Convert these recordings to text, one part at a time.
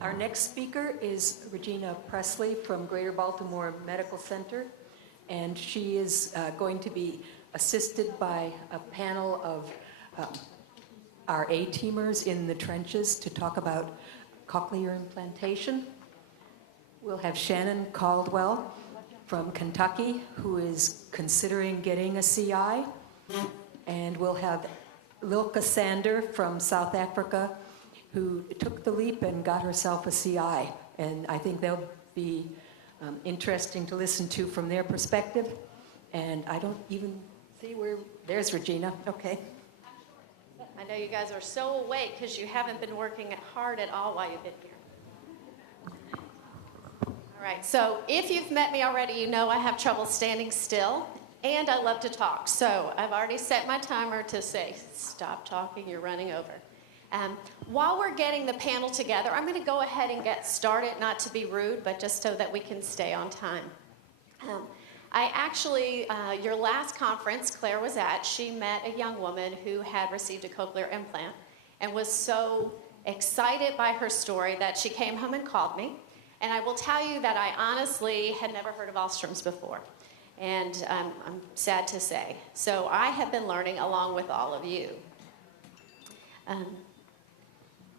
Our next speaker is Regina Presley from Greater Baltimore Medical Center, and she is going to be assisted by a panel of our A-teamers in the trenches to talk about cochlear implantation. We'll have Shannon Caldwell from Kentucky, who is considering getting a CI, and we'll have Lilka Sander from South Africa, who took the leap and got herself a CI. And I think they'll be interesting to listen to from their perspective. And I don't even see where, there's Regina, okay. I know you guys are so awake because you haven't been working hard at all while you've been here. All right, so if you've met me already, you know I have trouble standing still, and I love to talk. So I've already set my timer to say, stop talking, you're running over. While we're getting the panel together, I'm going to go ahead and get started, not to be rude, but just so that we can stay on time. I actually, your last conference Claire was at, she met a young woman who had received a cochlear implant and was so excited by her story that she came home and called me. And I will tell you that I honestly had never heard of Alström's before. And I'm sad to say. So I have been learning along with all of you.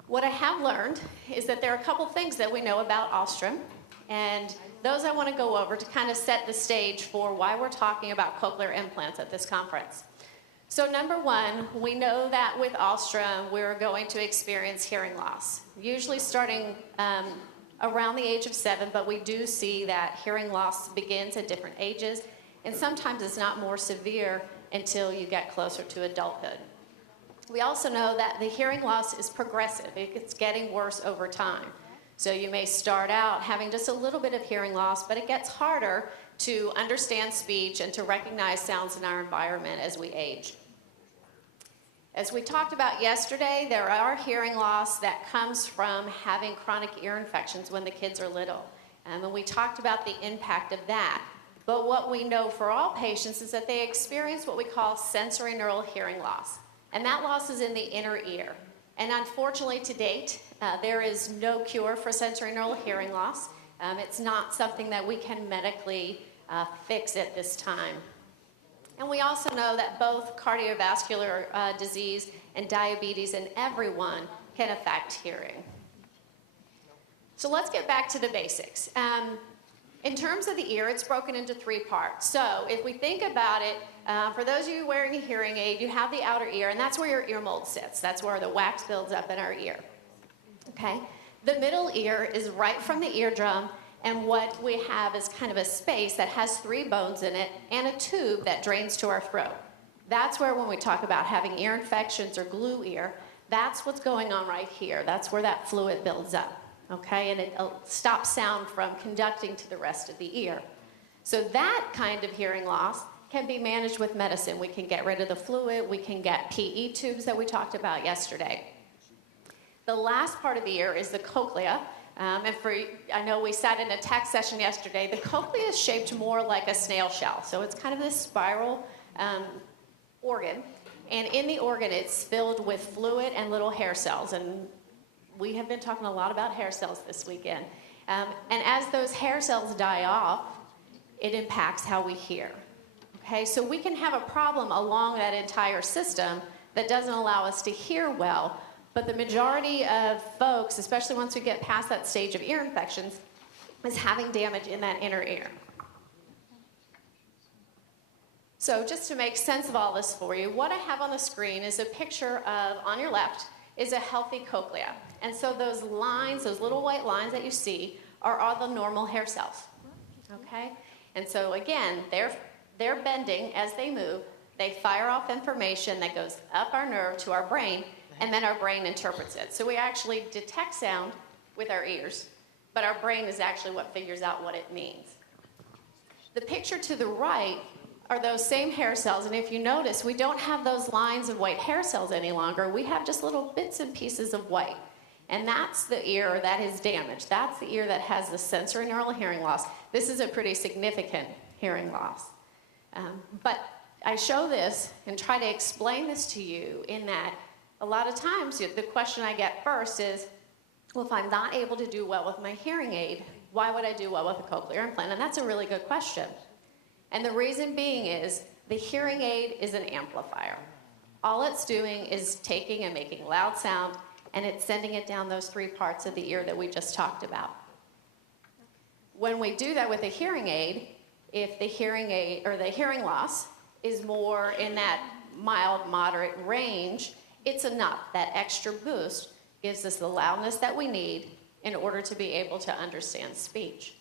What I have learned is that there are a couple things that we know about Alström, and those I want to go over to kind of set the stage for why we're talking about cochlear implants at this conference. So number one, we know that with Alström, we're going to experience hearing loss, usually starting around the age of 7, but we do see that hearing loss begins at different ages, and sometimes it's not more severe until you get closer to adulthood. We also know that the hearing loss is progressive. It's getting worse over time. So you may start out having just a little bit of hearing loss, but it gets harder to understand speech and to recognize sounds in our environment as we age. As we talked about yesterday, there are hearing loss that comes from having chronic ear infections when the kids are little. And we talked about the impact of that. But what we know for all patients is that they experience what we call sensory neural hearing loss. And that loss is in the inner ear. And unfortunately, to date, there is no cure for sensory neural hearing loss. It's not something that we can medically fix at this time. And we also know that both cardiovascular disease and diabetes in everyone can affect hearing. So let's get back to the basics. In terms of the ear, it's broken into 3 parts. So if we think about it, for those of you wearing a hearing aid, you have the outer ear, and that's where your ear mold sits. That's where the wax builds up in our ear. Okay? The middle ear is right from the eardrum, and what we have is kind of a space that has 3 bones in it and a tube that drains to our throat. That's where, when we talk about having ear infections or glue ear, that's what's going on right here. That's where that fluid builds up. Okay, and it stops sound from conducting to the rest of the ear. So that kind of hearing loss can be managed with medicine. We can get rid of the fluid. We can get PE tubes that we talked about yesterday. The last part of the ear is the cochlea. And I know we sat in a tech session yesterday. The cochlea is shaped more like a snail shell. So it's kind of this spiral organ. And in the organ, it's filled with fluid and little hair cells. And we have been talking a lot about hair cells this weekend. And as those hair cells die off, it impacts how we hear. Okay, so we can have a problem along that entire system that doesn't allow us to hear well, but the majority of folks, especially once we get past that stage of ear infections, is having damage in that inner ear. So just to make sense of all this for you, what I have on the screen is a picture of, on your left, is a healthy cochlea. And so those lines, those little white lines that you see, are all the normal hair cells. Okay? And so again, they're bending as they move. They fire off information that goes up our nerve to our brain, and then our brain interprets it. So we actually detect sound with our ears, but our brain is actually what figures out what it means. The picture to the right are those same hair cells, and if you notice, we don't have those lines of white hair cells any longer. We have just little bits and pieces of white. And that's the ear that is damaged. That's the ear that has the sensory neural hearing loss. This is a pretty significant hearing loss. But I show this and try to explain this to you in that a lot of times the question I get first is, well, if I'm not able to do well with my hearing aid, why would I do well with a cochlear implant? And that's a really good question. And the reason being is the hearing aid is an amplifier. All it's doing is taking and making loud sound, and it's sending it down those 3 parts of the ear that we just talked about. When we do that with a hearing aid, if the hearing aid or the hearing loss is more in that mild, moderate range, it's enough. That extra boost gives us the loudness that we need in order to be able to understand speech.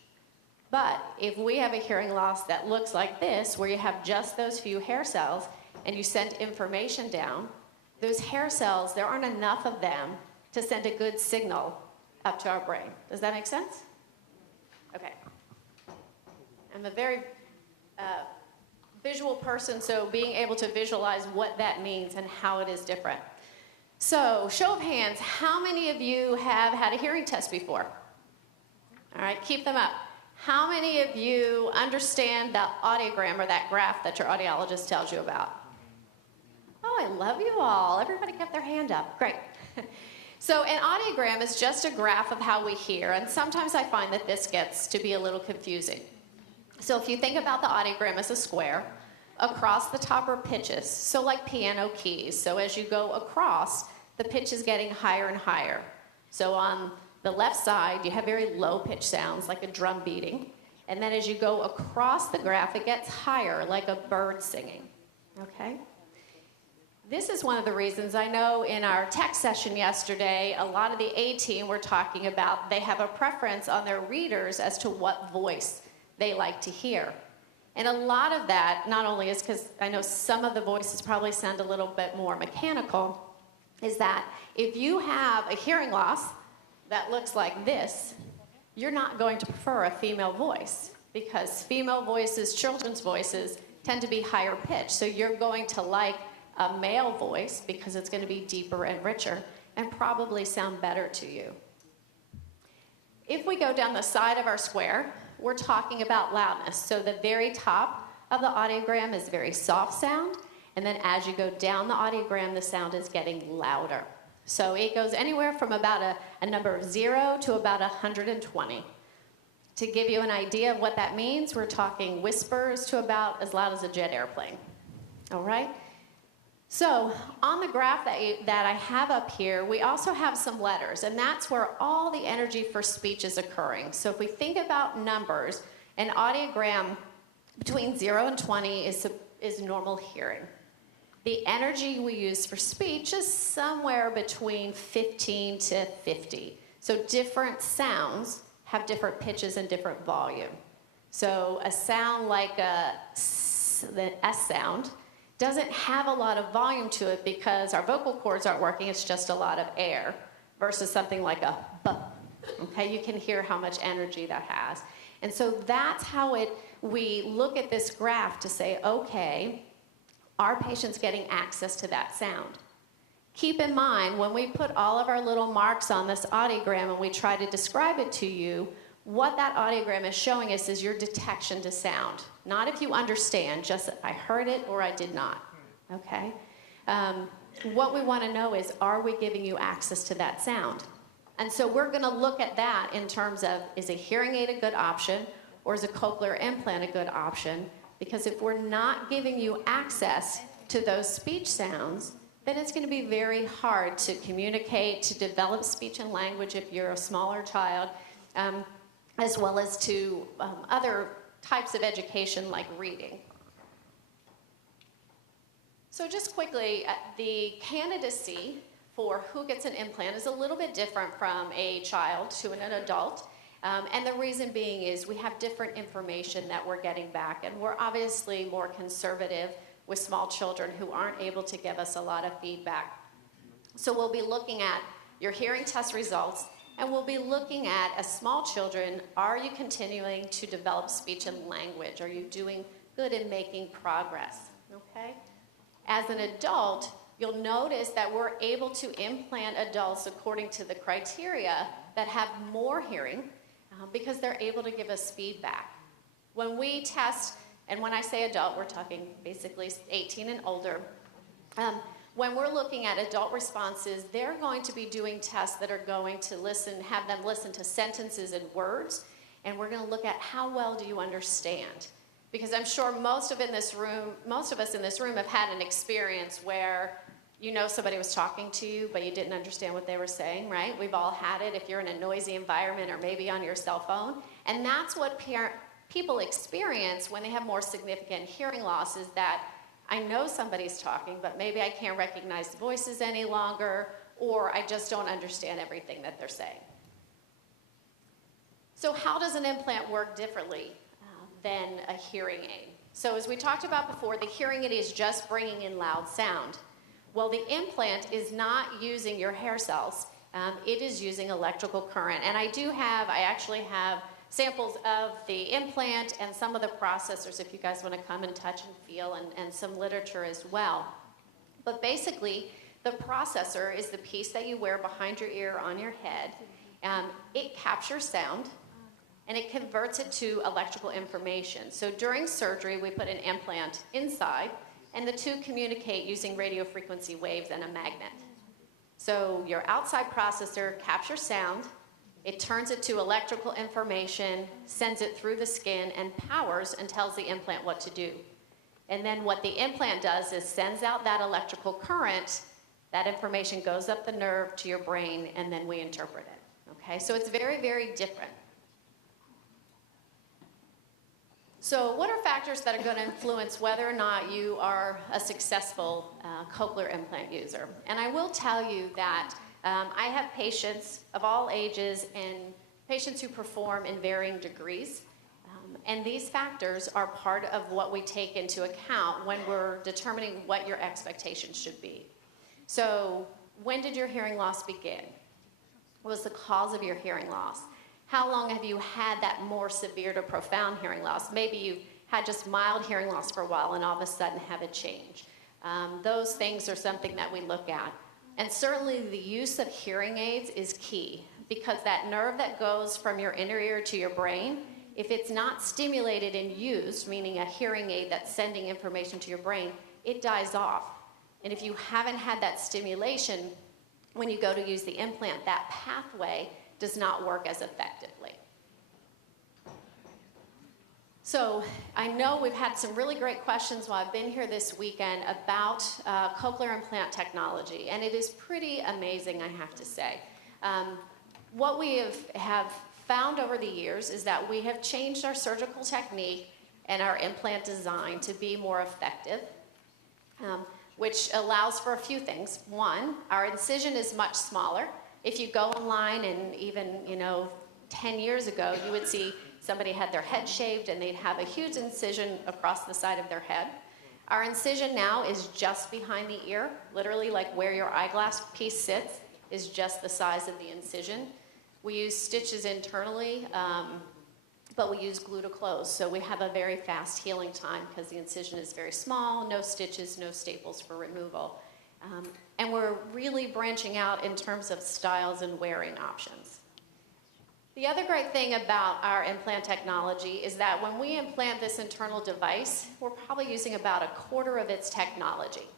But if we have a hearing loss that looks like this, where you have just those few hair cells and you send information down, those hair cells, there aren't enough of them to send a good signal up to our brain. Does that make sense? Okay. I'm a very visual person, so being able to visualize what that means and how it is different. So, show of hands, how many of you have had a hearing test before? All right, keep them up. How many of you understand the audiogram or that graph that your audiologist tells you about? Oh, I love you all. Everybody kept their hand up. Great. So an audiogram is just a graph of how we hear, and sometimes I find that this gets to be a little confusing. So if you think about the audiogram as a square, across the top are pitches, so like piano keys. So as you go across, the pitch is getting higher and higher. So on the left side, you have very low pitch sounds, like a drum beating. And then as you go across the graph, it gets higher, like a bird singing. Okay? This is one of the reasons I know in our tech session yesterday, a lot of the A team were talking about they have a preference on their readers as to what voice they like to hear. And a lot of that not only is because I know some of the voices probably sound a little bit more mechanical, is that if you have a hearing loss that looks like this, you're not going to prefer a female voice because female voices, children's voices, tend to be higher pitched. So you're going to like a male voice because it's going to be deeper and richer and probably sound better to you. If we go down the side of our square, we're talking about loudness. So the very top of the audiogram is very soft sound, and then as you go down the audiogram, the sound is getting louder. So it goes anywhere from about a number of 0 to about 120. To give you an idea of what that means, we're talking whispers to about as loud as a jet airplane. All right? So on the graph that I have up here, we also have some letters, and that's where all the energy for speech is occurring. So if we think about numbers, an audiogram between 0 and 20 is normal hearing. The energy we use for speech is somewhere between 15 to 50. So different sounds have different pitches and different volume. So a sound like the S sound doesn't have a lot of volume to it because our vocal cords aren't working, it's just a lot of air, versus something like a B. Okay, you can hear how much energy that has. And so that's how we look at this graph to say, okay, are patients getting access to that sound? Keep in mind, when we put all of our little marks on this audiogram and we try to describe it to you, what that audiogram is showing us is your detection to sound. Not if you understand, just I heard it or I did not, okay? What we want to know is, are we giving you access to that sound? And so we're going to look at that in terms of, is a hearing aid a good option or is a cochlear implant a good option? Because if we're not giving you access to those speech sounds, then it's going to be very hard to communicate, to develop speech and language if you're a smaller child, as well as to other types of education like reading. So just quickly, the candidacy for who gets an implant is a little bit different from a child to an adult. And the reason being is we have different information that we're getting back, and we're obviously more conservative with small children who aren't able to give us a lot of feedback. So we'll be looking at your hearing test results, and we'll be looking at, as small children, are you continuing to develop speech and language? Are you doing good in making progress? Okay? As an adult, you'll notice that we're able to implant adults according to the criteria that have more hearing because they're able to give us feedback. When we test, and when I say adult, we're talking basically 18 and older, when we're looking at adult responses, they're going to be doing tests that are going to have them listen to sentences and words, and we're going to look at how well do you understand. Because I'm sure most of us in this room have had an experience where you know somebody was talking to you, but you didn't understand what they were saying, right? We've all had it if you're in a noisy environment or maybe on your cell phone. And that's what people experience when they have more significant hearing loss, is that I know somebody's talking, but maybe I can't recognize the voices any longer, or I just don't understand everything that they're saying. So how does an implant work differently than a hearing aid? So as we talked about before, the hearing aid is just bringing in loud sound. Well, the implant is not using your hair cells. It is using electrical current. And I actually have samples of the implant and some of the processors if you guys want to come and touch and feel, and some literature as well. But basically, the processor is the piece that you wear behind your ear on your head. It captures sound, and it converts it to electrical information. So during surgery, we put an implant inside, and the two communicate using radio frequency waves and a magnet. So your outside processor captures sound, it turns it to electrical information, sends it through the skin, and powers and tells the implant what to do. And then what the implant does is sends out that electrical current, that information goes up the nerve to your brain, and then we interpret it. Okay, so it's very, very different. So what are factors that are going to influence whether or not you are a successful cochlear implant user? And I will tell you that I have patients of all ages and patients who perform in varying degrees. And these factors are part of what we take into account when we're determining what your expectations should be. So when did your hearing loss begin? What was the cause of your hearing loss? How long have you had that more severe to profound hearing loss? Maybe you've had just mild hearing loss for a while and all of a sudden have a change. Those things are something that we look at. And certainly the use of hearing aids is key, because that nerve that goes from your inner ear to your brain, if it's not stimulated and used, meaning a hearing aid that's sending information to your brain, it dies off. And if you haven't had that stimulation, when you go to use the implant, that pathway does not work as effectively. So I know we've had some really great questions while I've been here this weekend about cochlear implant technology, and it is pretty amazing, I have to say. What we have found over the years is that we have changed our surgical technique and our implant design to be more effective, which allows for a few things. One, our incision is much smaller. If you go online, and even 10 years ago, you would see somebody had their head shaved and they'd have a huge incision across the side of their head. Our incision now is just behind the ear, literally like where your eyeglass piece sits is just the size of the incision. We use stitches internally, but we use glue to close. So we have a very fast healing time because the incision is very small, no stitches, no staples for removal. And we're really branching out in terms of styles and wearing options. The other great thing about our implant technology is that when we implant this internal device, we're probably using about a quarter of its technology.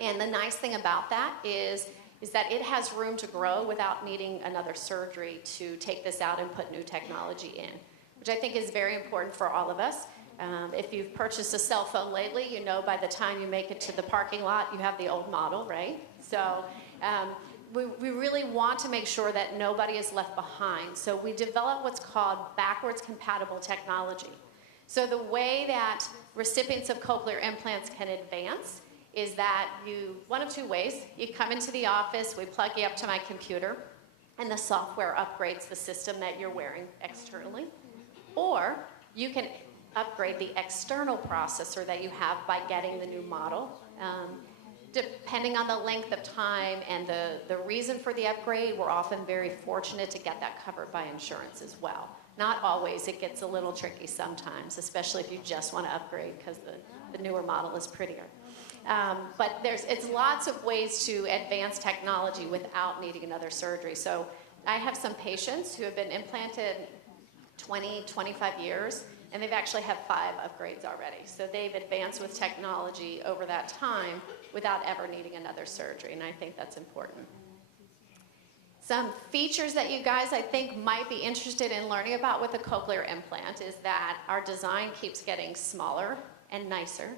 And the nice thing about that is that it has room to grow without needing another surgery to take this out and put new technology in, which I think is very important for all of us. If you've purchased a cell phone lately, you know by the time you make it to the parking lot, you have the old model, right? So we really want to make sure that nobody is left behind. So we develop what's called backwards compatible technology. So the way that recipients of cochlear implants can advance is that one of two ways. You come into the office, we plug you up to my computer, and the software upgrades the system that you're wearing externally. Or you can upgrade the external processor that you have by getting the new model. Depending on the length of time and the reason for the upgrade, we're often very fortunate to get that covered by insurance as well. Not always, it gets a little tricky sometimes, especially if you just want to upgrade because the newer model is prettier. But it's lots of ways to advance technology without needing another surgery. So I have some patients who have been implanted 20, 25 years, and they've actually had 5 upgrades already. So they've advanced with technology over that time without ever needing another surgery, and I think that's important. Some features that you guys, I think, might be interested in learning about with a cochlear implant is that our design keeps getting smaller and nicer,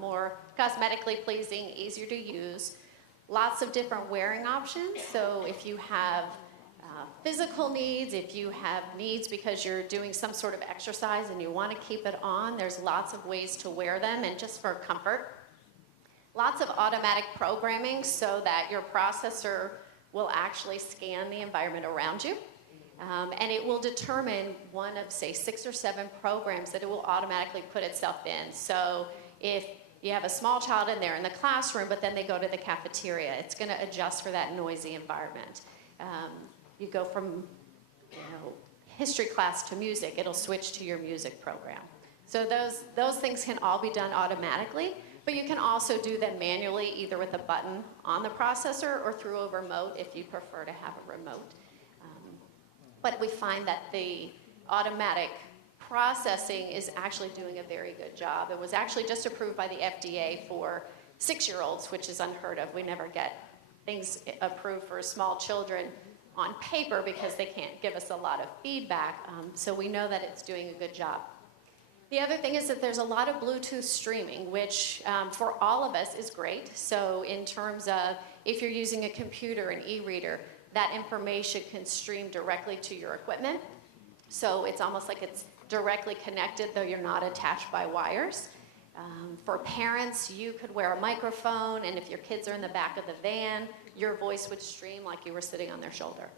more cosmetically pleasing, easier to use, lots of different wearing options. So if you have physical needs, if you have needs because you're doing some sort of exercise and you want to keep it on, there's lots of ways to wear them, and just for comfort. Lots of automatic programming so that your processor will actually scan the environment around you, and it will determine one of, say, 6 or 7 programs that it will automatically put itself in. So if you have a small child in there in the classroom, but then they go to the cafeteria, it's going to adjust for that noisy environment. You go from history class to music, it'll switch to your music program. So those things can all be done automatically, but you can also do them manually, either with a button on the processor or through a remote if you prefer to have a remote. But we find that the automatic processing is actually doing a very good job. It was actually just approved by the FDA for 6-year-olds, which is unheard of. We never get things approved for small children on paper because they can't give us a lot of feedback, so we know that it's doing a good job. The other thing is that there's a lot of Bluetooth streaming, which for all of us is great. So in terms of if you're using a computer, an e-reader, that information can stream directly to your equipment. So it's almost like it's directly connected, though you're not attached by wires. For parents, you could wear a microphone, and if your kids are in the back of the van, your voice would stream like you were sitting on their shoulder,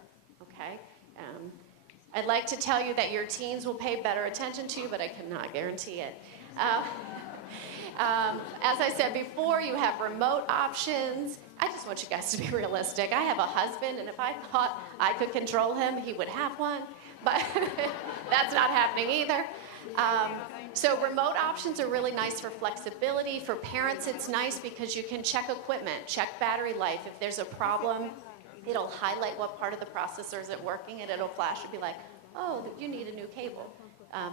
okay? I'd like to tell you that your teens will pay better attention to you, but I cannot guarantee it. As I said before, you have remote options. I just want you guys to be realistic. I have a husband, and if I thought I could control him, he would have one, but that's not happening either. So remote options are really nice for flexibility. For parents, it's nice because you can check equipment, check battery life. If there's a problem, it'll highlight what part of the processor isn't working, and it'll flash and be like, oh, you need a new cable.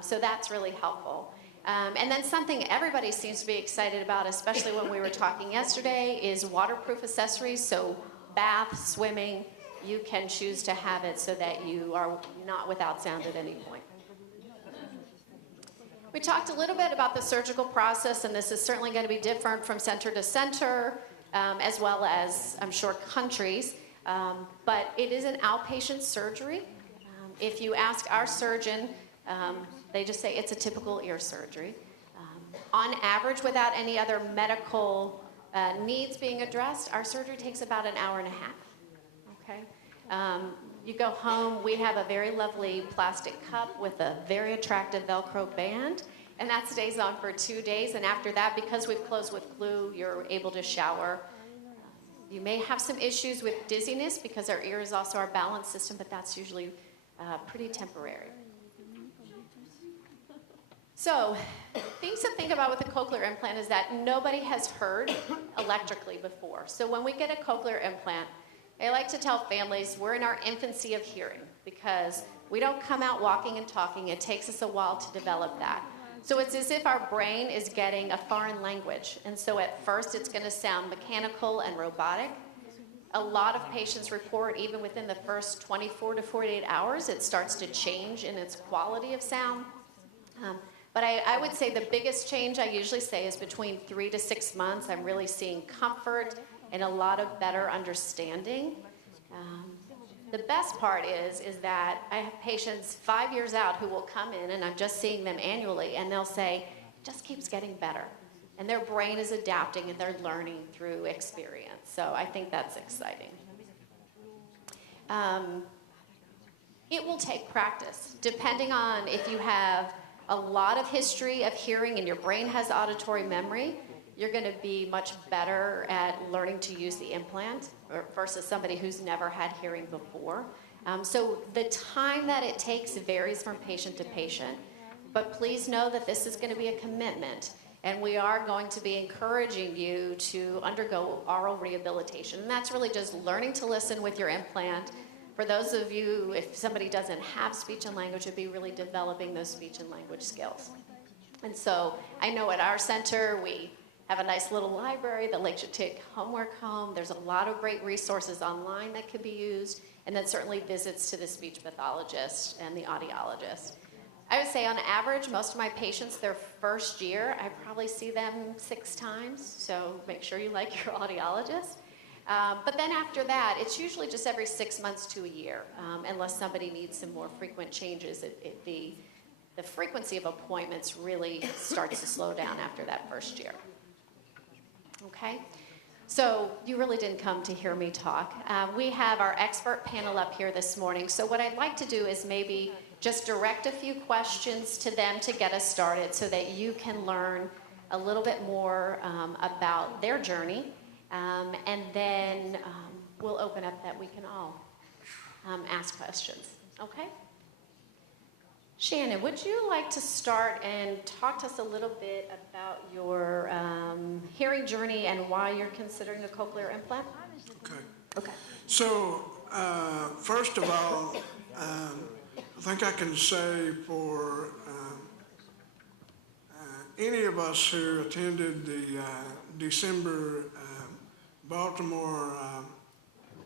So that's really helpful. And then something everybody seems to be excited about, especially when we were talking yesterday, is waterproof accessories. So bath, swimming, you can choose to have it so that you are not without sound at any point. We talked a little bit about the surgical process, and this is certainly going to be different from center to center, as well as, I'm sure, countries. But it is an outpatient surgery. If you ask our surgeon, they just say it's a typical ear surgery. On average, without any other medical needs being addressed, our surgery takes about an hour and a half. Okay? You go home, we have a very lovely plastic cup with a very attractive Velcro band, and that stays on for 2 days. And after that, because we've closed with glue, you're able to shower. You may have some issues with dizziness because our ear is also our balance system, but that's usually pretty temporary. So, things to think about with a cochlear implant is that nobody has heard electrically before. So when we get a cochlear implant, I like to tell families we're in our infancy of hearing because we don't come out walking and talking. It takes us a while to develop that. So it's as if our brain is getting a foreign language. And so at first it's going to sound mechanical and robotic. A lot of patients report even within the first 24 to 48 hours, it starts to change in its quality of sound. But I would say the biggest change I usually say is between 3 to 6 months. I'm really seeing comfort and a lot of better understanding. The best part is that I have patients 5 years out who will come in, and I'm just seeing them annually, and they'll say, it just keeps getting better. And their brain is adapting, and they're learning through experience. So I think that's exciting. It will take practice, depending on if you have a lot of history of hearing and your brain has auditory memory. You're going to be much better at learning to use the implant versus somebody who's never had hearing before. So the time that it takes varies from patient to patient, but please know that this is going to be a commitment, and we are going to be encouraging you to undergo oral rehabilitation. And that's really just learning to listen with your implant for for those of you, if somebody doesn't have speech and language, it'd be really developing those speech and language skills. And so I know at our center, we have a nice little library that lets you take homework home. There's a lot of great resources online that can be used, and then certainly visits to the speech pathologist and the audiologist. I would say on average, most of my patients, their first year, I probably see them 6 times, so make sure you like your audiologist. But then after that, it's usually just every 6 months to a year, unless somebody needs some more frequent changes. The frequency of appointments really starts to slow down after that first year. Okay? So you really didn't come to hear me talk. We have our expert panel up here this morning. So what I'd like to do is maybe just direct a few questions to them to get us started so that you can learn a little bit more about their journey. And then we'll open up that we can all ask questions. Okay? Shannon, would you like to start and talk to us a little bit about your hearing journey and why you're considering a cochlear implant? Okay. Okay. So, first of all, I think I can say for any of us who attended the December Baltimore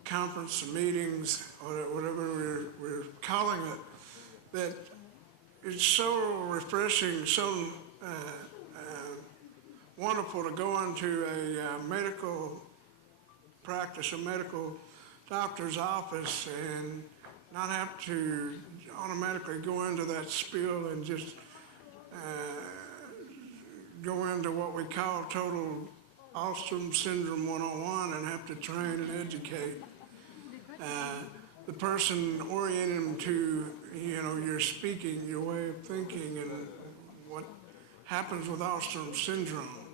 conference or meetings, or whatever we're calling it, that it's so refreshing, so wonderful to go into a medical practice, a medical doctor's office, and not have to automatically go into that spiel and just go into what we call total Alström syndrome 101 and have to train and educate the person, orient them to, your speaking, your way of thinking, and what happens with Alström syndrome.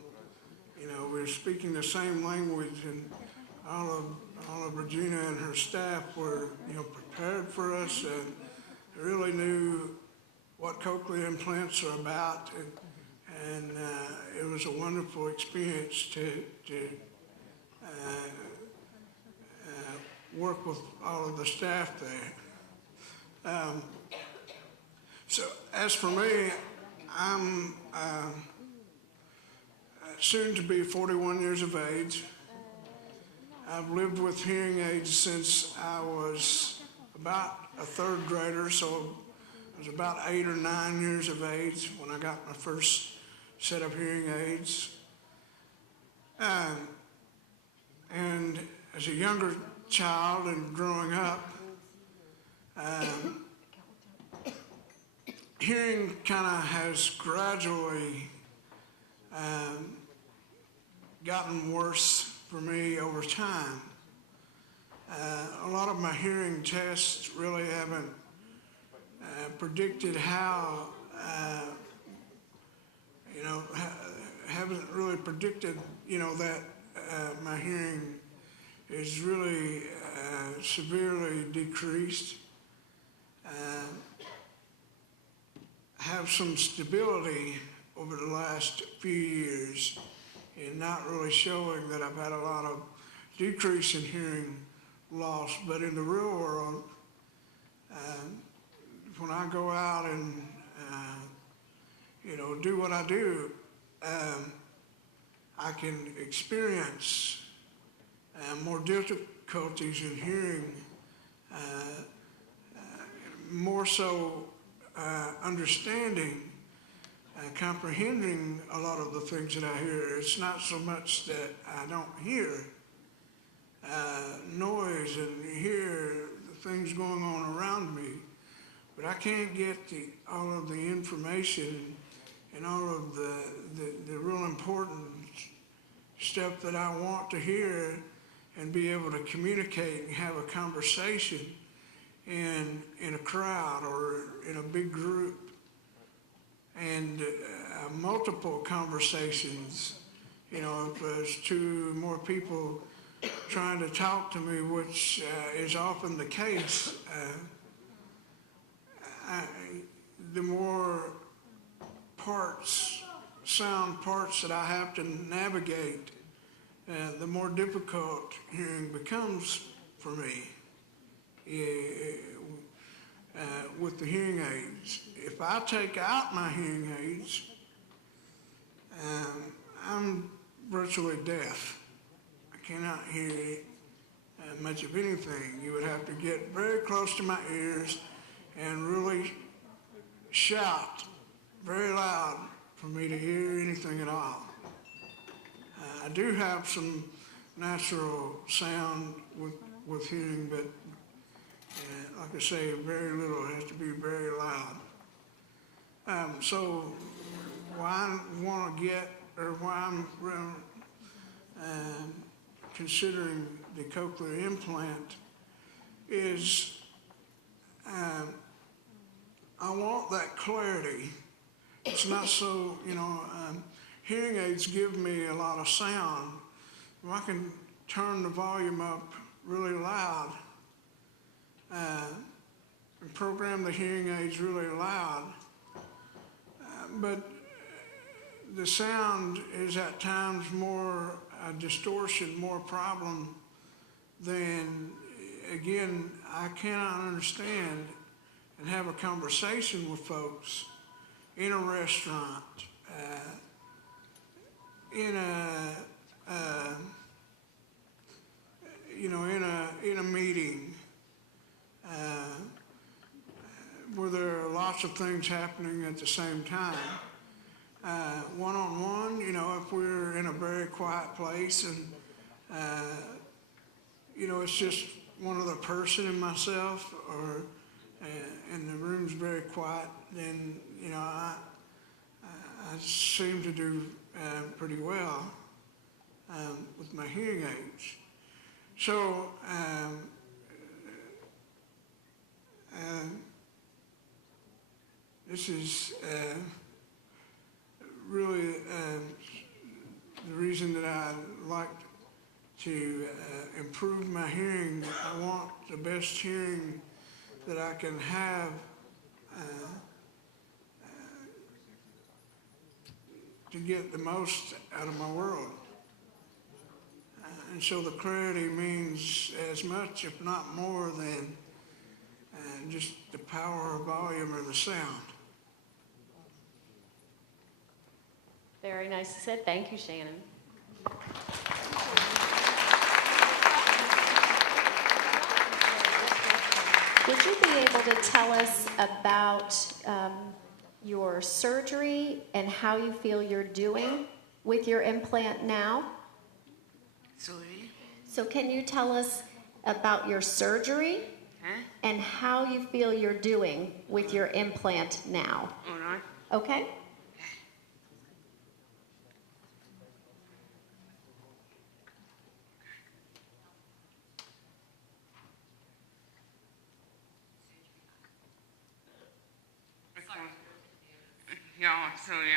We're speaking the same language, and all of Regina and her staff were, prepared for us and really knew what cochlear implants are about, and it was a wonderful experience to work with all of the staff there. So as for me, I'm soon to be 41 years of age. I've lived with hearing aids since I was about a 3rd grader, so I was about 8 or 9 years of age when I got my first set of hearing aids. And as a younger child and growing up, hearing kind of has gradually gotten worse for me over time. A lot of my hearing tests really haven't predicted how, haven't really predicted, that my hearing is really severely decreased. Have some stability over the last few years and not really showing that I've had a lot of decrease in hearing loss. But in the real world, when I go out and do what I do, I can experience more difficulties in hearing, more so understanding, comprehending a lot of the things that I hear. It's not so much that I don't hear noise and hear the things going on around me, but I can't get all of the information and all of the real important stuff that I want to hear and be able to communicate and have a conversation in a crowd or in a big group, and multiple conversations. If there's 2 more people trying to talk to me, which is often the case, the more sound parts that I have to navigate, the more difficult hearing becomes for me. with the hearing aids. If I take out my hearing aids, I'm virtually deaf. I cannot hear much of anything. You would have to get very close to my ears and really shout very loud for me to hear anything at all. I do have some natural sound with hearing, but like I say, very little. It has to be very loud. So why I want to get, or why I'm considering the cochlear implant is I want that clarity. It's not so, hearing aids give me a lot of sound. If I can turn the volume up really loud and program the hearing aids really loud, but the sound is at times more a distortion, more problem than, again, I cannot understand and have a conversation with folks in a restaurant, in a meeting, where there are lots of things happening at the same time. One-on-one, if we're in a very quiet place and, it's just one other person and myself, or and the room's very quiet, then, I seem to do pretty well with my hearing aids. So, this is really the reason that I like to improve my hearing. I want the best hearing that I can have to get the most out of my world. And so the clarity means as much, if not more, than just the power or volume or the sound. Very nicely said. Thank you, Shannon. Would you be able to tell us about your surgery and how you feel you're doing with your implant now? Sorry? So can you tell us about your surgery and how you feel you're doing with your implant now? All right. Okay? Yeah, sorry,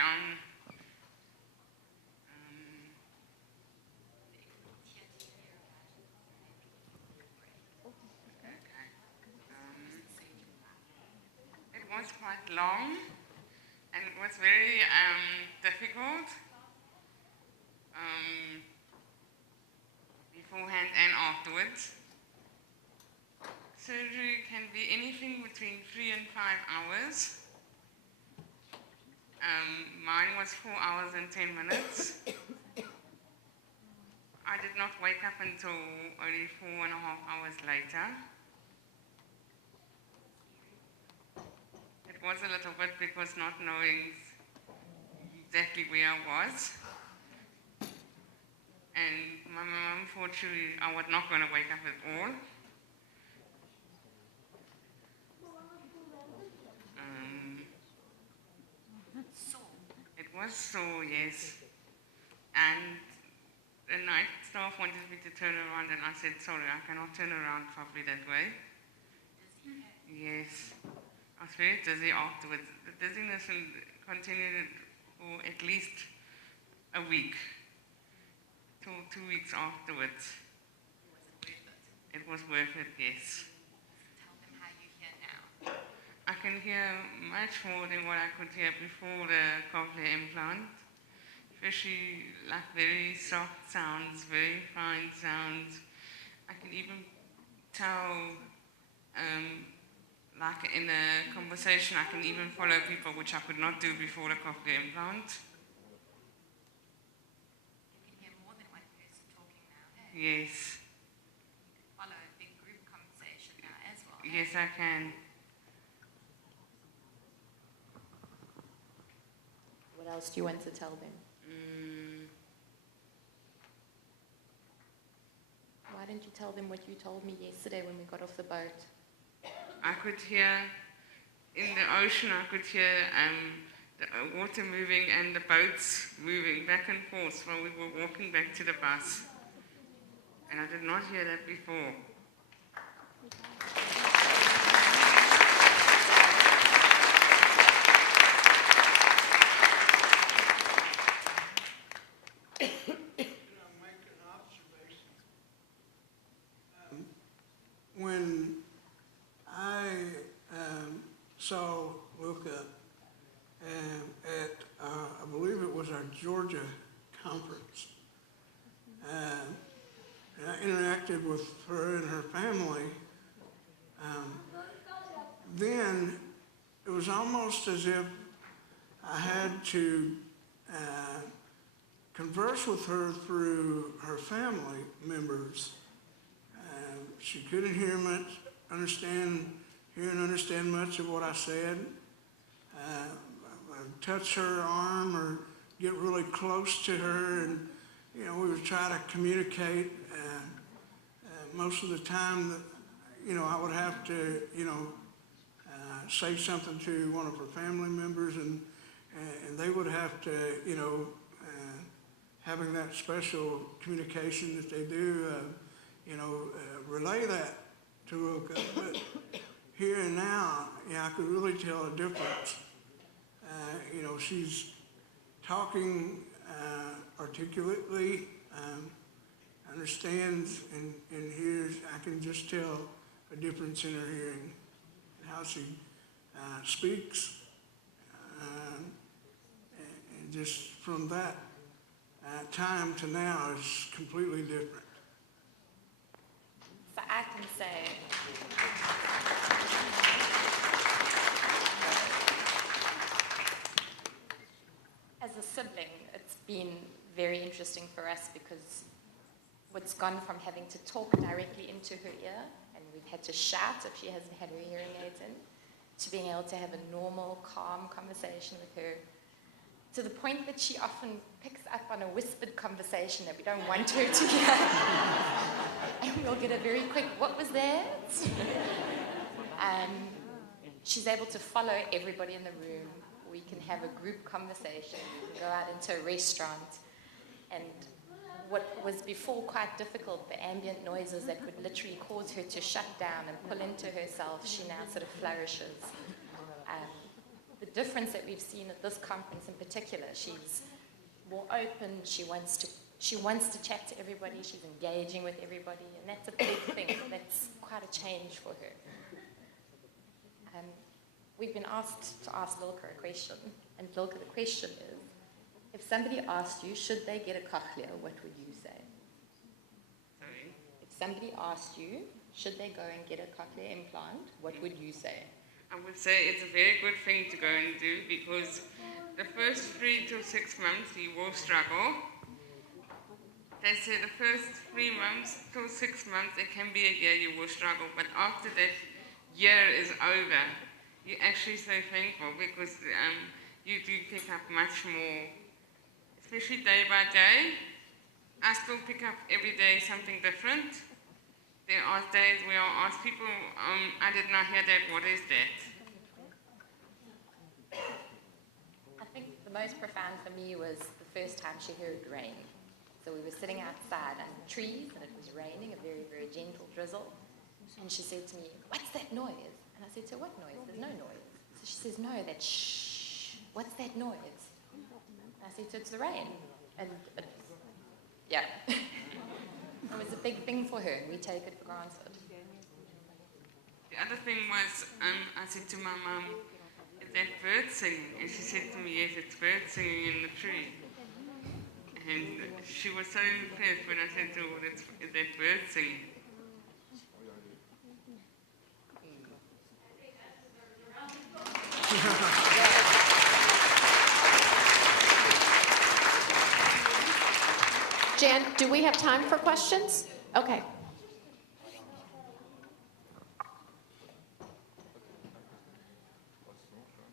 it was quite long and it was very difficult beforehand and afterwards. Surgery can be anything between 3 and 5 hours. Mine was 4 hours and 10 minutes. I did not wake up until only 4.5 hours later. It was a little bit because not knowing exactly where I was. And my mom thought I was not going to wake up at all. It was so, yes. And the night staff wanted me to turn around and I said, sorry, I cannot turn around properly that way. Yes. I was very dizzy afterwards. The dizziness continued for at least a week, till 2 weeks afterwards. It was worth it, yes. Tell them how you hear now. I can hear much more than what I could hear before the cochlear implant, especially like very soft sounds, very fine sounds. I can even tell like in a conversation, I can even follow people, which I could not do before the cochlear implant. You can hear more than one person talking now, hey? Yes, You can follow a big group conversation now as well. Hey? yes, I can. What else do you want to tell them? Why didn't you tell them what you told me yesterday when we got off the boat? I could hear in the ocean, I could hear the water moving and the boats moving back and forth while we were walking back to the bus. And I did not hear that before. When I saw Luca at, I believe it was our Georgia conference, and I interacted with her and her family, then it was almost as if I had to converse with her through her family members. She couldn't hear understand much of what I said. I'd touch her arm or get really close to her, and we would try to communicate. Most of the time, that I would have to say something to one of her family members, and they would have to having that special communication that they do. Relay that to Luca. But here and now, I could really tell a difference. She's talking articulately, understands and hears. I can just tell a difference in her hearing, how she speaks. And just from that time to now is completely different. So I can say, as a sibling, it's been very interesting for us because what's gone from having to talk directly into her ear, and we've had to shout if she hasn't had her hearing aids in, to being able to have a normal, calm conversation with her, to the point that she often picks up on a whispered conversation that we don't want her to hear. And we'll get a very quick, what was that? She's able to follow everybody in the room. We can have a group conversation. We can go out into a restaurant. And what was before quite difficult, the ambient noises that would literally cause her to shut down and pull into herself, she now sort of flourishes. The difference that we've seen at this conference in particular, she's more open, she wants to chat to everybody, she's engaging with everybody, and that's a big thing. That's quite a change for her. We've been asked to ask Lilka a question, and Lilka, the question is, if somebody asked you, should they get a cochlear, what would you say? Sorry? If somebody asked you, should they go and get a cochlear implant, what would you say? I would say it's a very good thing to go and do, because the first 3 to 6 months you will struggle. They say the first 3 months to 6 months, it can be a year you will struggle, but after that year is over, you're actually so thankful, because you do pick up much more, especially day by day. I still pick up every day something different. There are days where I'll ask people, I did not hear that, what is that? I think the most profound for me was the first time she heard rain. So we were sitting outside under trees and it was raining, a very, very gentle drizzle. And she said to me, what's that noise? And I said to her, what noise? There's no noise. So she says, no, that shh. What's that noise? And I said to her, it's the rain. And yeah. It was a big thing for her, and we take it for granted. The other thing was, I said to my mum, is that bird singing? And she said to me, yes, it's bird singing in the tree. And she was so impressed when I said to her, is that bird singing? Jan, do we have time for questions? Okay.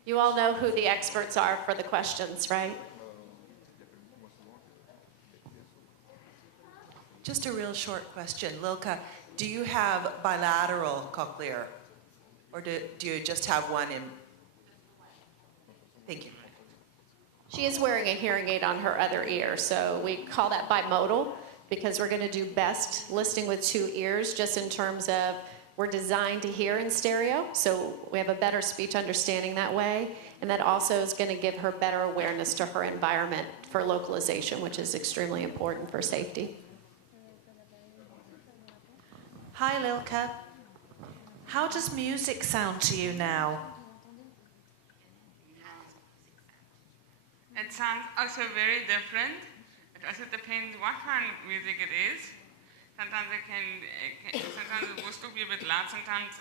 You all know who the experts are for the questions, right? Just a real short question. Lilka, do you have bilateral cochlear? Or do you just have one in? Thank you. She is wearing a hearing aid on her other ear, so we call that bimodal because we're going to do best listening with two ears just in terms of we're designed to hear in stereo, so we have a better speech understanding that way, and that also is going to give her better awareness to her environment for localization, which is extremely important for safety. Hi, Lilka. How does music sound to you now? It sounds also very different. It also depends what kind of music it is. Sometimes sometimes it will still be a bit loud. Sometimes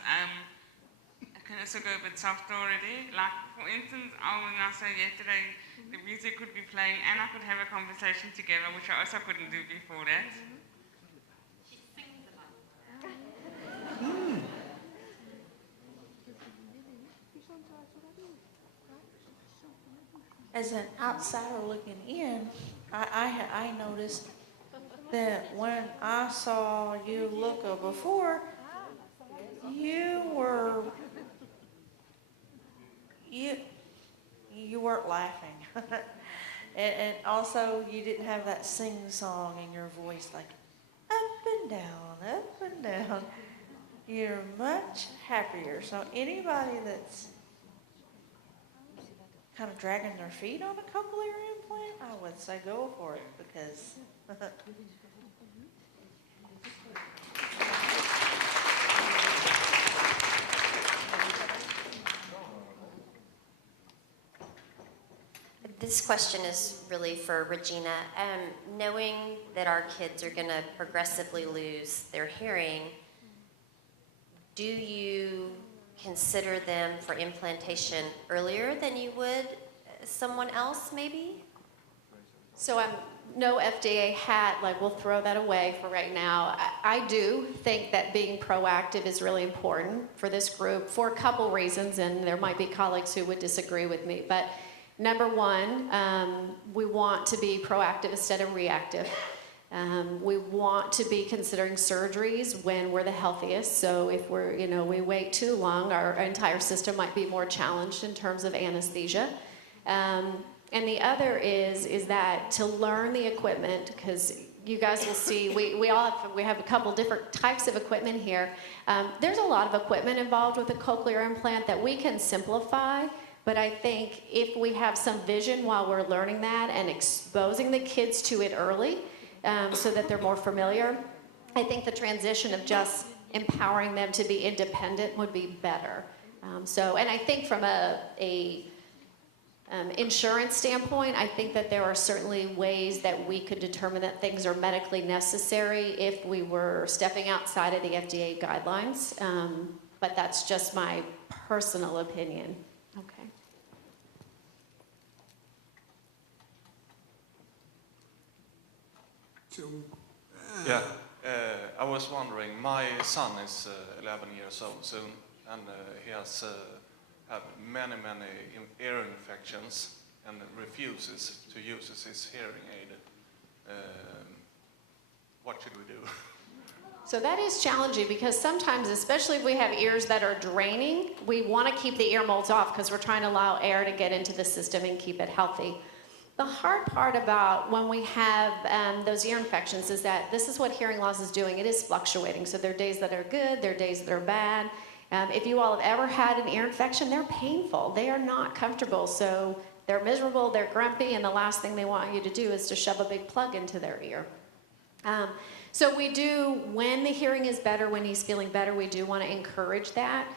it can also go a bit softer already. Like, for instance, when I said yesterday, the music could be playing and I could have a conversation together, which I also couldn't do before that. As an outsider looking in, I noticed that when I saw you Luca before, you weren't laughing. and also you didn't have that sing-song in your voice like up and down. You're much happier. So anybody that's kind of dragging their feet on a cochlear implant, I would say go for it because This question is really for Regina. Knowing that our kids are going to progressively lose their hearing, do you consider them for implantation earlier than you would someone else, maybe? So I'm no FDA hat, like we'll throw that away for right now. I do think that being proactive is really important for this group for a couple reasons, and there might be colleagues who would disagree with me. But number one, we want to be proactive instead of reactive. We want to be considering surgeries when we're the healthiest. So if we wait too long, our entire system might be more challenged in terms of anesthesia. And the other is that to learn the equipment, because you guys will see, we have a couple different types of equipment here. There's a lot of equipment involved with a cochlear implant that we can simplify. But I think if we have some vision while we're learning that and exposing the kids to it early, so that they're more familiar, I think the transition of just empowering them to be independent would be better. And I think from a insurance standpoint, I think that there are certainly ways that we could determine that things are medically necessary if we were stepping outside of the FDA guidelines. But that's just my personal opinion. Okay. So, Yeah, I was wondering, my son is 11 years old soon, and he has had many ear infections and refuses to use his hearing aid. What should we do? So that is challenging because sometimes, especially if we have ears that are draining, we want to keep the ear molds off because we're trying to allow air to get into the system and keep it healthy. The hard part about when we have those ear infections is that this is what hearing loss is doing. It is fluctuating. So there are days that are good, there are days that are bad. If you all have ever had an ear infection, they're painful. They are not comfortable. So they're miserable, they're grumpy, and the last thing they want you to do is to shove a big plug into their ear. So we do, when the hearing is better, when he's feeling better, we do want to encourage that.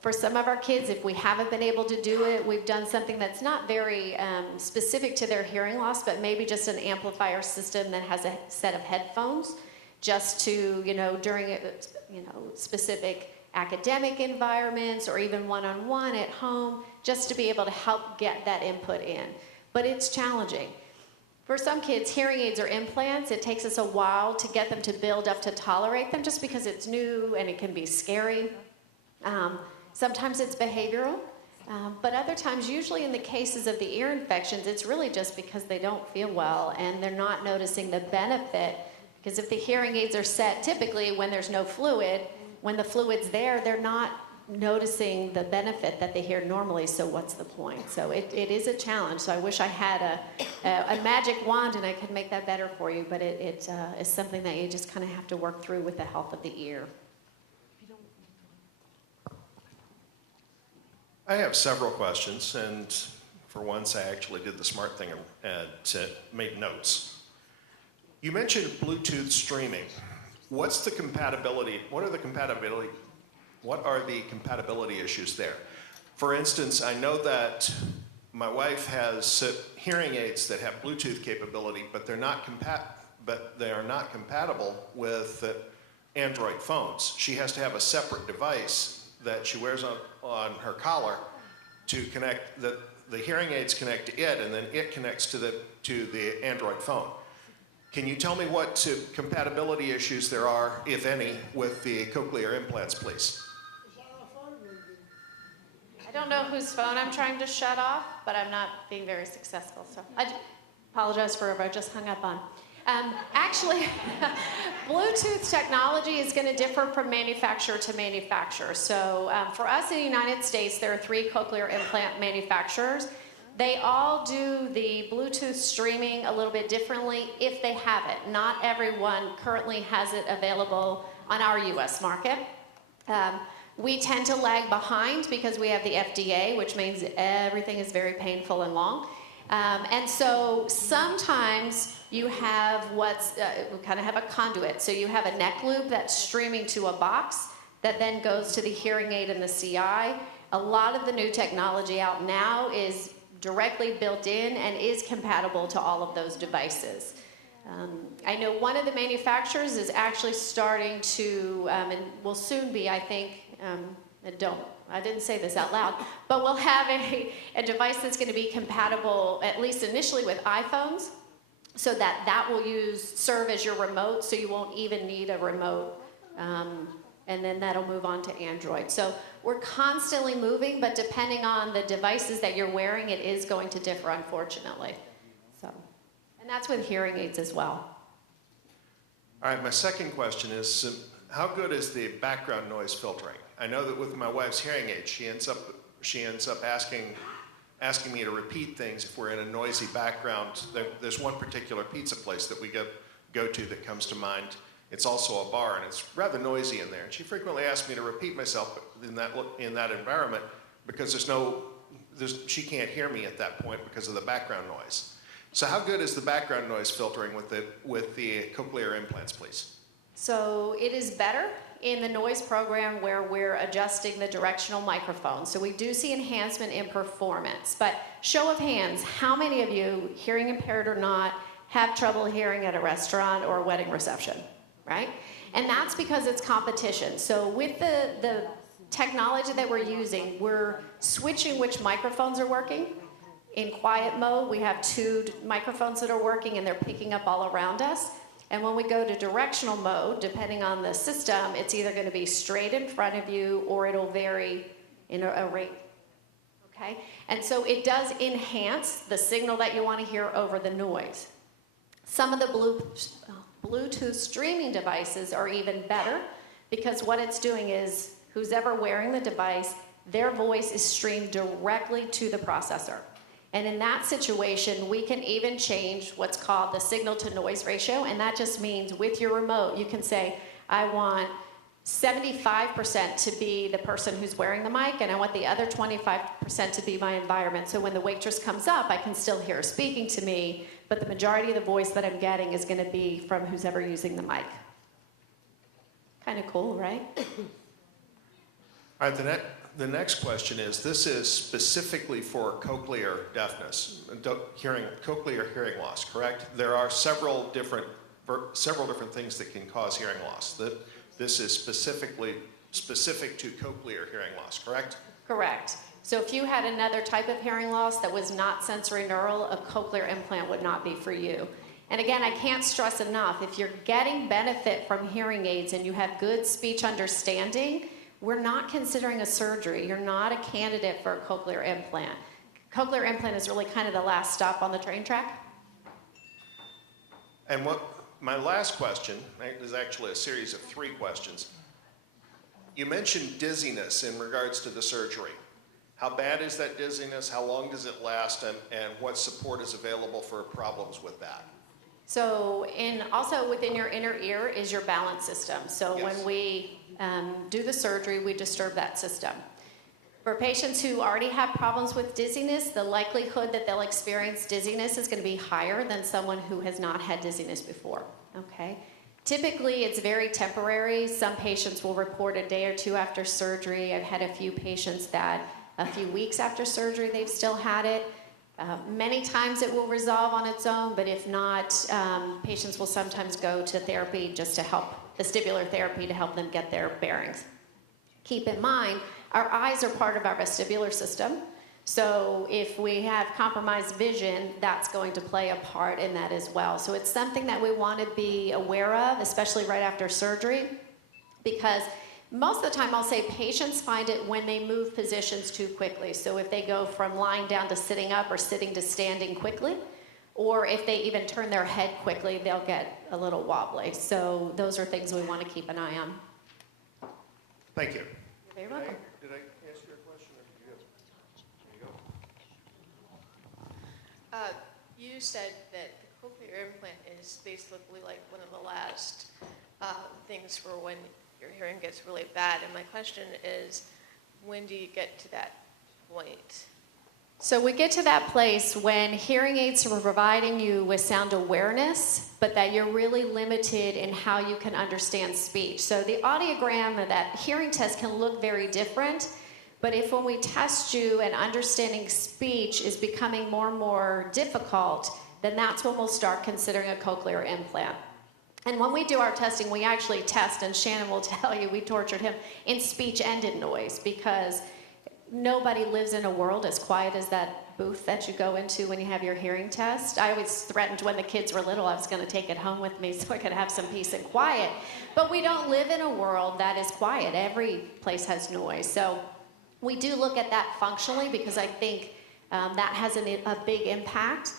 For some of our kids, if we haven't been able to do it, we've done something that's not very specific to their hearing loss, but maybe just an amplifier system that has a set of headphones just to, during specific academic environments or even one-on-one at home, just to be able to help get that input in. But it's challenging. For some kids, hearing aids or implants, it takes us a while to get them to build up to tolerate them just because it's new and it can be scary. Sometimes it's behavioral, but other times, usually in the cases of the ear infections, it's really just because they don't feel well and they're not noticing the benefit. Because if the hearing aids are set typically when there's no fluid, when the fluid's there, they're not noticing the benefit that they hear normally, so what's the point? So it is a challenge. So I wish I had a magic wand and I could make that better for you, but it is something that you just kind of have to work through with the health of the ear. I have several questions, and for once I actually did the smart thing and made notes. You mentioned Bluetooth streaming. What's the compatibility? What are the compatibility issues there? For instance, I know that my wife has hearing aids that have Bluetooth capability, but they are not compatible with Android phones. She has to have a separate device that she wears on her collar to connect. The hearing aids connect to it, and then it connects to the Android phone. Can you tell me what compatibility issues there are, if any, with the cochlear implants, please? I don't know whose phone I'm trying to shut off, but I'm not being very successful, so I apologize for whoever I just hung up on. Actually, Bluetooth technology is going to differ from manufacturer to manufacturer. So for us in the United States, there are 3 cochlear implant manufacturers. They all do the Bluetooth streaming a little bit differently if they have it. Not everyone currently has it available on our US market. We tend to lag behind because we have the FDA, which means everything is very painful and long. And so sometimes you have we kind of have a conduit. So you have a neck loop that's streaming to a box that then goes to the hearing aid and the CI. A lot of the new technology out now is directly built in and is compatible to all of those devices. I know one of the manufacturers is actually starting to, and will soon be, I think, I didn't say this out loud, but we'll have a device that's going to be compatible, at least initially, with iPhones, so that will serve as your remote, so you won't even need a remote, and then that'll move on to Android. So we're constantly moving, but depending on the devices that you're wearing, it is going to differ, unfortunately. So, and that's with hearing aids as well. All right, my second question is, how good is the background noise filtering? I know that with my wife's hearing aid, she ends up asking me to repeat things if we're in a noisy background. There's one particular pizza place that we go to that comes to mind. It's also a bar, and it's rather noisy in there. And she frequently asks me to repeat myself in that environment because she can't hear me at that point because of the background noise. So how good is the background noise filtering with the cochlear implants, please? So it is better in the noise program where we're adjusting the directional microphone. So we do see enhancement in performance. But show of hands, how many of you, hearing impaired or not, have trouble hearing at a restaurant or a wedding reception, right? And that's because it's competition. So with the technology that we're using, we're switching which microphones are working. In quiet mode, we have 2 microphones that are working and they're picking up all around us. And when we go to directional mode, depending on the system, it's either going to be straight in front of you or it'll vary in a rate. Okay? And so it does enhance the signal that you want to hear over the noise. Some of the Bluetooth streaming devices are even better because what it's doing is who's ever wearing the device, their voice is streamed directly to the processor. And in that situation, we can even change what's called the signal to noise ratio. And that just means with your remote, you can say, I want 75% to be the person who's wearing the mic, and I want the other 25% to be my environment. So when the waitress comes up, I can still hear her speaking to me, but the majority of the voice that I'm getting is going to be from who's ever using the mic. Kind of cool, right? All right, the next question is, this is specifically for cochlear deafness, cochlear hearing loss, correct? There are several different things that can cause hearing loss. This is specifically specific to cochlear hearing loss, correct? Correct. So if you had another type of hearing loss that was not sensory neural, a cochlear implant would not be for you. And again, I can't stress enough, if you're getting benefit from hearing aids and you have good speech understanding, we're not considering a surgery. You're not a candidate for a cochlear implant. Cochlear implant is really kind of the last stop on the train track. And what my last question is actually a series of 3 questions. You mentioned dizziness in regards to the surgery. How bad is that dizziness? How long does it last? And what support is available for problems with that? So also within your inner ear is your balance system. So Yes. when we do the surgery, we disturb that system. For patients who already have problems with dizziness, the likelihood that they'll experience dizziness is going to be higher than someone who has not had dizziness before. Okay? Typically, it's very temporary. Some patients will report a day or 2 after surgery. I've had a few patients that a few weeks after surgery, they've still had it. Many times it will resolve on its own, but if not, patients will sometimes go to therapy just to help, vestibular therapy to help them get their bearings. Keep in mind, our eyes are part of our vestibular system, so if we have compromised vision, that's going to play a part in that as well. So it's something that we want to be aware of, especially right after surgery, because most of the time I'll say patients find it when they move positions too quickly. So if they go from lying down to sitting up or sitting to standing quickly, or if they even turn their head quickly, they'll get a little wobbly. So those are things we want to keep an eye on. Thank you. You're very welcome. Did I answer your question or did you have? There you go. You said that the cochlear implant is basically like one of the last things for when your hearing gets really bad. And my question is, when do you get to that point? So we get to that place when hearing aids are providing you with sound awareness, but that you're really limited in how you can understand speech. So the audiogram of that hearing test can look very different, but if when we test you and understanding speech is becoming more and more difficult, then that's when we'll start considering a cochlear implant. And when we do our testing, we actually test, and Shannon will tell you, we tortured him in speech and in noise, because nobody lives in a world as quiet as that booth that you go into when you have your hearing test. I always threatened when the kids were little I was going to take it home with me so I could have some peace and quiet. But we don't live in a world that is quiet. Every place has noise. So we do look at that functionally, because I think that has a big impact.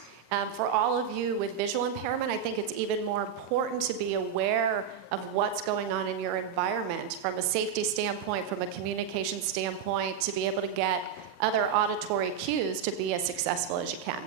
For all of you with visual impairment, I think it's even more important to be aware of what's going on in your environment from a safety standpoint, from a communication standpoint, to be able to get other auditory cues to be as successful as you can.